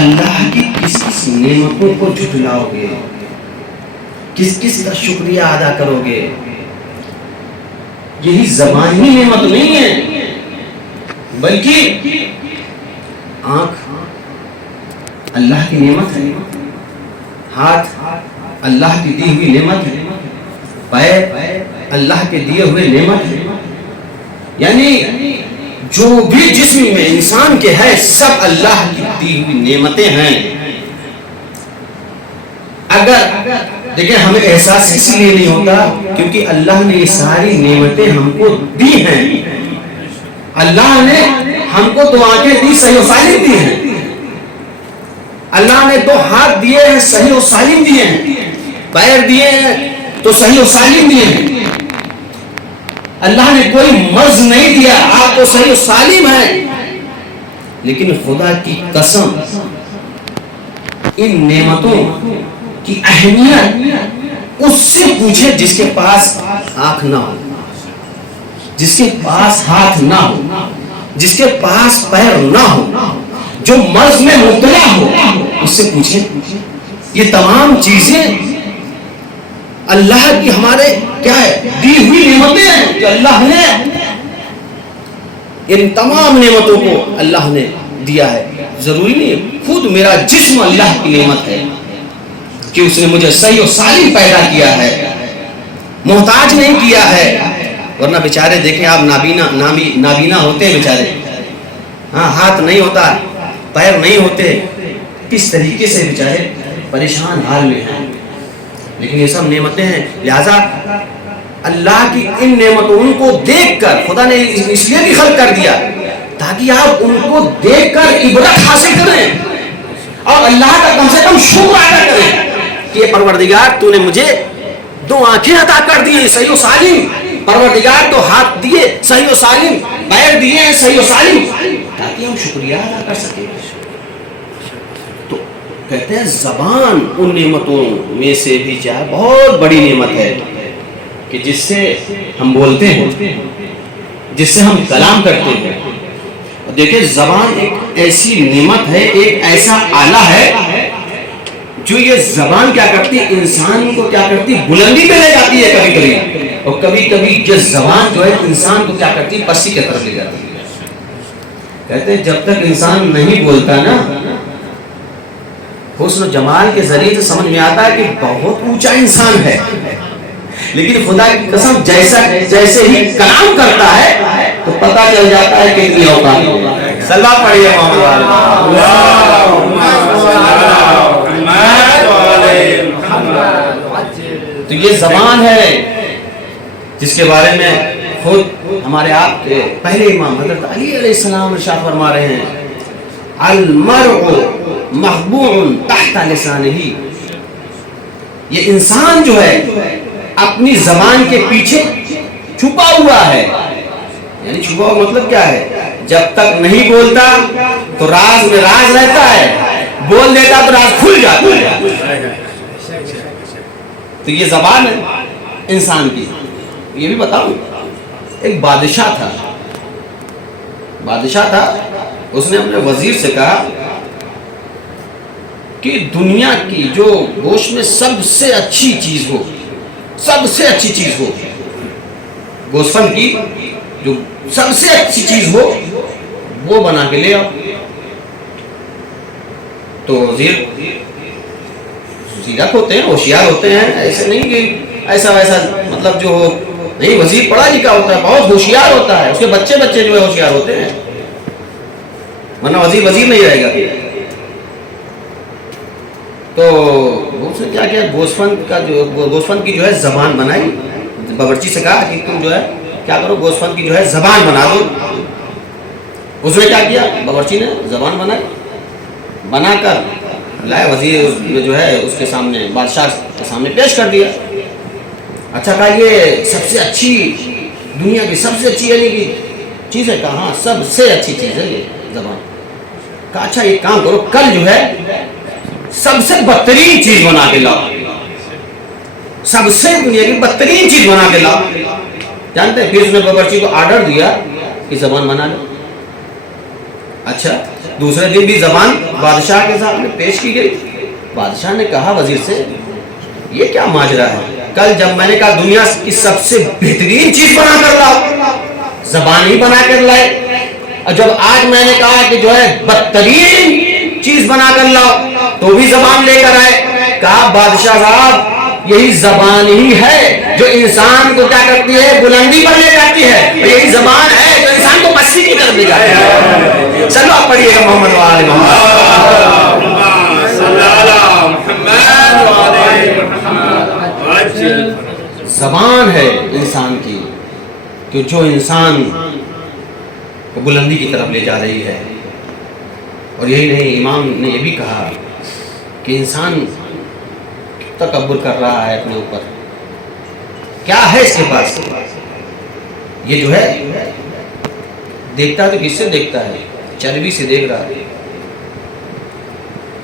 اللہ کی کس کس نعمتوں کو جھٹلاؤ گے، کس کس کا شکریہ ادا کرو گے؟ یہی زبان ہی نعمت نہیں ہے، بلکہ آنکھ اللہ کی نعمت ہے، ہاتھ اللہ کی دی ہوئی نعمت ہے، پیر اللہ کے دیے ہوئے نعمت ہے. یعنی جو بھی جسم میں انسان کے ہے سب اللہ کی دی ہوئی نعمتیں ہیں. اگر دیکھیں ہمیں احساس اس لیے نہیں ہوتا کیونکہ اللہ نے یہ ساری نعمتیں ہم کو دی ہیں. اللہ نے ہم کو دو آنکھیں دی، صحیح و سالم دی ہیں. اللہ نے دو ہاتھ دیے ہیں، صحیح و سالم دیے ہیں. پیر دیے ہیں تو صحیح و سالم دیے ہیں. اللہ نے کوئی مرض نہیں دیا، آپ کو صحیح و سالم ہے. لیکن خدا کی قسم ان نعمتوں کی اہمیت اس سے پوچھے جس کے پاس آنکھ نہ ہو، جس کے پاس ہاتھ نہ ہو، جس کے پاس پیر نہ ہو، جو مرض میں مبتلا ہو، اس سے پوچھیں. یہ تمام چیزیں اللہ کی ہمارے کیا ہے دی ہوئی نعمتیں ہیں کہ اللہ نے ان تمام نعمتوں کو اللہ نے دیا ہے. ضروری نہیں خود میرا جسم اللہ کی نعمت ہے کہ اس نے مجھے صحیح و سالم پیدا کیا ہے، محتاج نہیں کیا ہے. ورنہ بیچارے دیکھیں آپ نابینا ہوتے ہیں بیچارے، ہاں ہاتھ نہیں ہوتا، پیر نہیں ہوتے، کس طریقے سے بیچارے پریشان حال میں ہیں. لیکن یہ سب نعمتیں ہیں. لہذا اللہ کی ان نعمتوں ان کو دیکھ کر خدا نے اس لیے بھی خلق کر دیا تاکہ آپ ان کو دیکھ کر عبرت حاصل کریں اور اللہ کا کم سے کم شکر ادا کریں کہ پروردگار تو نے مجھے دو آنکھیں عطا کر دی صحیح و سالم، پروردگار تو ہاتھ دیے صحیح و سالم، پیر دیے ہیں صحیح و سالم، تاکہ ہم شکریہ ادا کر سکیں. تو کہتے ہیں زبان ان نعمتوں میں سے بھی چاہے بہت بڑی نعمت ہے کہ جس سے ہم بولتے ہیں، جس سے ہم کلام کرتے ہیں. دیکھیں زبان ایک ایسی نعمت ہے، ایک ایسا آلہ ہے جو یہ زبان کیا کرتی ہے، انسان کو کیا کرتی ہے، بلندی پہ لے جاتی ہے کبھی کبھی، اور کبھی کبھی یہ زبان جو ہے انسان کو کیا کرتی ہے، پستی کی طرف لے جاتی ہے. کہتے ہیں جب تک انسان نہیں بولتا نا، حسن و جمال کے ذریعے سے سمجھ میں آتا ہے کہ بہت اونچا انسان ہے، لیکن خدا کی قسم جیسے ہی کلام کرتا ہے تو پتہ چل جاتا ہے کہ کتنی اوقات ہے. صلوات پڑھیے تو یہ زبان ہے جس کے بارے میں خود ہمارے آپ کے پہلے امام حضرت علی علیہ السلام ارشاد فرما رہے ہیں، المرء محبوب تحت لسانہ. یہ انسان جو ہے اپنی زبان کے پیچھے چھپا ہوا ہے. یعنی چھپا ہوا مطلب کیا ہے، جب تک نہیں بولتا تو راز میں راز رہتا ہے، بول دیتا تو راز کھل جاتا ہے. تو یہ زبان ہے انسان کی. یہ بھی بتاؤں، ایک بادشاہ تھا، اس نے اپنے وزیر سے کہا کہ دنیا کی جو گوشت میں سب سے اچھی چیز ہو، گوشت کی جو سب سے اچھی چیز ہو وہ بنا کے لے آؤ. تو وزیر سیرت ہوتے ہیں، ہوشیار ہوتے ہیں، ایسے نہیں کہ ایسا ویسا مطلب جو ہو نہیں، وزیر پڑھا لکھا ہوتا ہے، بہت ہوشیار ہوتا ہے، اس کے بچے جو ہے ہوشیار ہوتے ہیں، ورنہ وزیر نہیں رہے گا. تو اس نے کیا کیا، گوسفند کی جو ہے زبان بنائی. باورچی سے کہا کہ تم جو ہے کیا کرو، گوسفند کی جو ہے زبان بنا دو. اس نے کیا کیا، باورچی نے زبان بنا کر لائے، وزیر جو ہے اس کے سامنے، بادشاہ کے سامنے پیش کر دیا. اچھا کہا یہ سب سے اچھی، دنیا کی سب سے اچھی یعنی کہ چیز ہے. کہا ہاں سب سے اچھی چیز ہے یہ زبان. کہا اچھا ایک کام کرو، کل جو ہے سب سے بدترین چیز بنا کے لاؤ، سب سے دنیا کی بدترین چیز بنا کے لاؤ. جانتے ہیں پھر اس نے باورچی کو آرڈر دیا کہ زبان بنا لو. اچھا دوسرے دن بھی زبان بادشاہ کے سامنے پیش کی گئی. بادشاہ نے کہا وزیر سے یہ کیا ماجرا ہے؟ کل جب میں نے کہا دنیا کی سب سے بہترین چیز بنا کر لاؤ زبان ہی بنا کر لائے, اور جب آج میں نے کہا کہ جو ہے بدترین چیز بنا کر لاؤ تو بھی زبان لے کر آئے. کہا بادشاہ صاحب یہی زبان ہی ہے جو انسان کو کیا کرتی ہے بلندی پر لے جاتی ہے, یہی زبان ہے جو انسان کو پستی کی طرف لے جاتی ہے. چلو آپ پڑھیے گا محمد وآل محمد. زبان ہے انسان کی کہ جو انسان کو بلندی کی طرف لے جا رہی ہے. اور یہی نہیں, امام نے یہ بھی کہا کہ انسان تکبر کر رہا ہے اپنے اوپر, کیا ہے اس کے پاس؟ یہ جو ہے دیکھتا تو کس سے دیکھتا ہے؟ چربی سے دیکھ رہا ہے.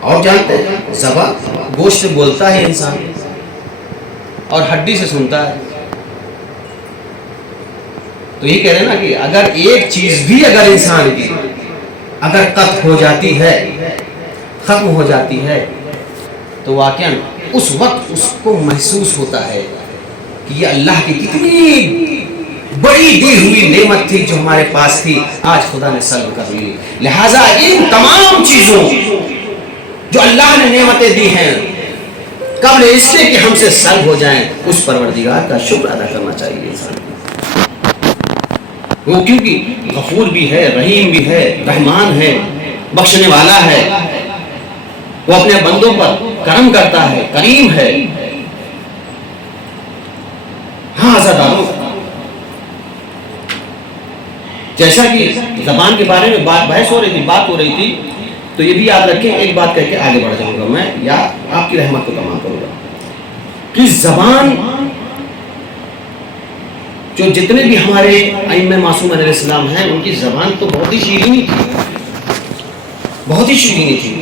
اور جانتے ہیں زبان گوشت سے بولتا ہے انسان اور ہڈی سے سنتا ہے. تو یہ کہہ رہے ہیں نا کہ اگر ایک چیز بھی اگر انسان کی اگر قطع ہو جاتی ہے, ختم ہو جاتی ہے, تو واقعاً اس وقت اس کو محسوس ہوتا ہے کہ یہ اللہ کی کتنی بڑی دی ہوئی نعمت تھی جو ہمارے پاس تھی, آج خدا نے سلب کر لی. لہٰذا ان تمام چیزوں جو اللہ نے نعمتیں دی ہیں قبل اس کے کہ ہم سے سلب ہو جائیں, اس پروردگار کا شکر ادا کرنا چاہیے انسان کو. وہ کیونکہ غفور بھی ہے, رحیم بھی ہے, رحمان ہے, بخشنے والا ہے, وہ اپنے بندوں پر کرم کرتا ہے, کریم ہے. ہاں عزیزانو, جیسا کہ زبان کے بارے میں بحث ہو رہی تھی, بات ہو رہی تھی, تو یہ بھی یاد رکھیں, ایک بات کہہ کے آگے بڑھ جاؤں گا میں, یا آپ کی رحمت کو تمام کروں گا کہ زبان جو جتنے بھی ہمارے ائمہ معصوم علیہ السلام ہیں ان کی زبان تو بہت ہی شیرینی تھی, بہت ہی شیرینی تھی.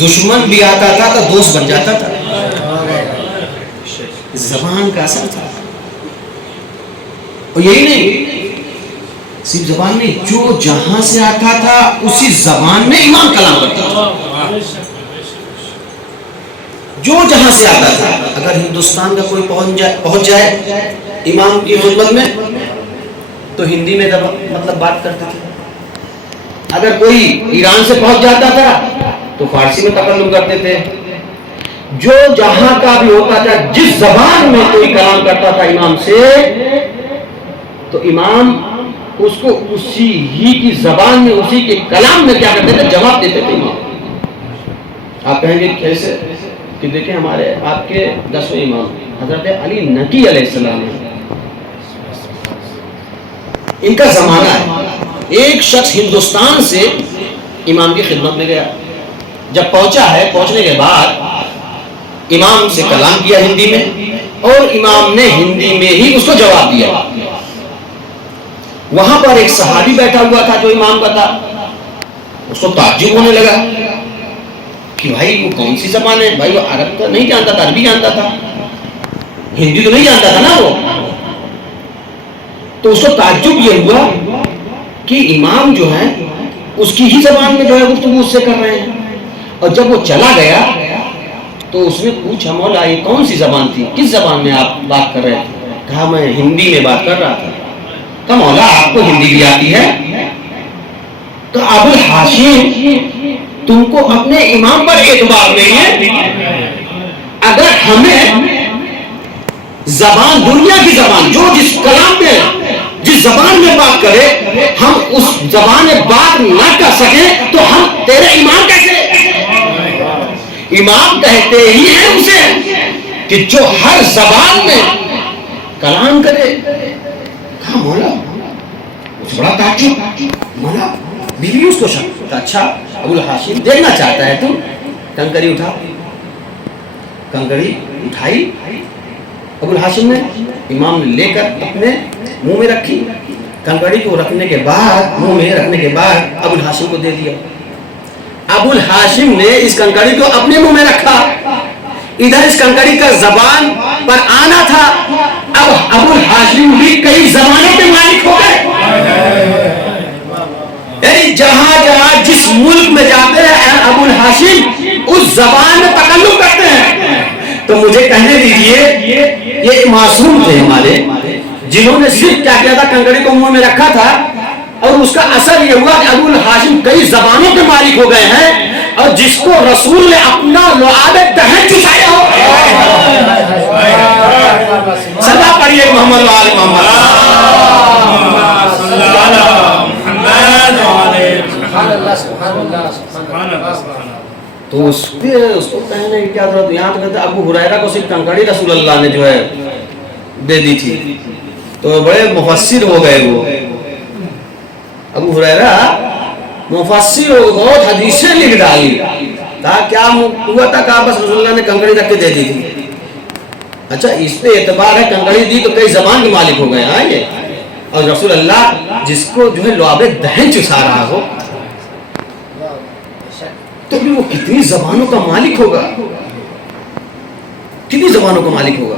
دشمن بھی آتا تھا تو دوست بن جاتا تھا. زبان کا اثر تھا. اور یہی نہیں, صرف زبان نہیں, جو جہاں سے آتا تھا اسی زبان میں امام کلام کرتا تھا. جو جہاں سے آتا تھا, اگر ہندوستان کا کوئی پہنچ جائے امام کی خدمت میں تو ہندی میں مطلب بات کرتے تھے. اگر کوئی ایران سے پہنچ جاتا تھا تو فارسی میں تکلم کرتے تھے. جو جہاں کا بھی ہوتا تھا, جس زبان میں کوئی کلام کرتا تھا امام سے, تو امام اس کو اسی ہی کی زبان میں, اسی کے کلام میں کیا کرتے تھے, جواب دیتے تھے امام. آپ کہیں گے کیسے؟ کہ دیکھیں ہمارے آپ کے 10ویں امام حضرت علی نقی علیہ السلام ہیں, ان کا زمانہ ہے. ایک شخص ہندوستان سے امام کی خدمت میں گیا, جب پہنچا ہے, پہنچنے کے بعد امام سے کلام کیا ہندی میں, اور امام نے ہندی میں ہی اس کو جواب دیا. وہاں پر ایک صحابی بیٹھا ہوا تھا جو امام کا تھا, اس کو تعجب ہونے لگا کہ بھائی وہ کون سی زبان ہے, بھائی وہ عرب تو نہیں جانتا تھا, عربی جانتا تھا, ہندی تو نہیں جانتا تھا نا وہ. تو اس کو تعجب یہ ہوا کہ امام جو ہے اس کی ہی زبان میں جو ہے گفتگو اس سے کر رہے ہیں. اور جب وہ چلا گیا تو اس نے پوچھا, مولا یہ کون سی زبان تھی, کس زبان میں آپ بات کر رہے تھے؟ کہا میں ہندی میں بات کر رہا تھا. کہا مولا آپ کو ہندی بھی آتی ہے؟ تو ابو الحاشم تم کو اپنے امام پر اعتبار نہیں ہے؟ اگر ہمیں زبان, دنیا کی زبان, جو جس کلام میں جس زبان میں بات کرے, ہم اس زبان میں بات نہ کر سکیں تو ہم تیرے امام کیسے؟ امام کہتے ہی ہیں اسے کہ جو ہر زبان میں کلام کرے. کہا مولا, بڑا تعجب, مولا بیوی اس کو شک. اچھا ابو الحاشم دیکھنا چاہتا ہے تم, کنکری اٹھا. کنکری اٹھائی, ابو الحاشم نے, امام نے لے کر اپنے منہ میں رکھی. کنکری کو رکھنے کے بعد, منہ میں رکھنے کے بعد ابو الحاشم کو دے دیا. ابو الحاشم نے اس کنکری کو اپنے منہ میں رکھا. ادھر اس کنکری کا زبان پر آنا تھا. اب ابو الحاشم بھی کئی زبانوں کے مالک ہو گئے. یعنی جہاں جہاں جس ملک میں جاتے ہیں ابو الہاشم اس زبان میں تکلم کرتے ہیں. تو مجھے کہنے دیجئے یہ معصوم تھے ہمارے جنہوں نے صرف کیا کیا تھا, کنکڑی کو منہ میں رکھا تھا, اور اس کا اثر یہ ہوا کہ ابو الہاشم کئی زبانوں کے مالک ہو گئے ہیں, اور جس کو رسول نے اپنا لعاب دہن چسایا ہو. صدا پڑھیے محمد و آل محمد. تو اس کو کہنے کی کیا ضرورت. یہاں تو کہتے ابو ہریرہ کو صرف کنکڑی رسول اللہ نے جو ہے دے دی تھی, تو بڑے مفسر ہو گئے وہ. ابو ہریرہ مفسر ہو, بہت حدیثیں لکھ ڈالی. کہا کیا ہوا تھا, کہا بس رسول اللہ نے کنکڑی رکھ کے دے دی تھی. اچھا اس پہ اعتبار ہے کنکڑی دی تو کئی زبان کے مالک ہو گئے ہاں یہ. اور رسول اللہ جس کو جو ہے لعاب دہن چسا رہا ہو تو بھی وہ کتنی زبانوں کا مالک ہوگا, کتنی زبانوں کا مالک ہوگا.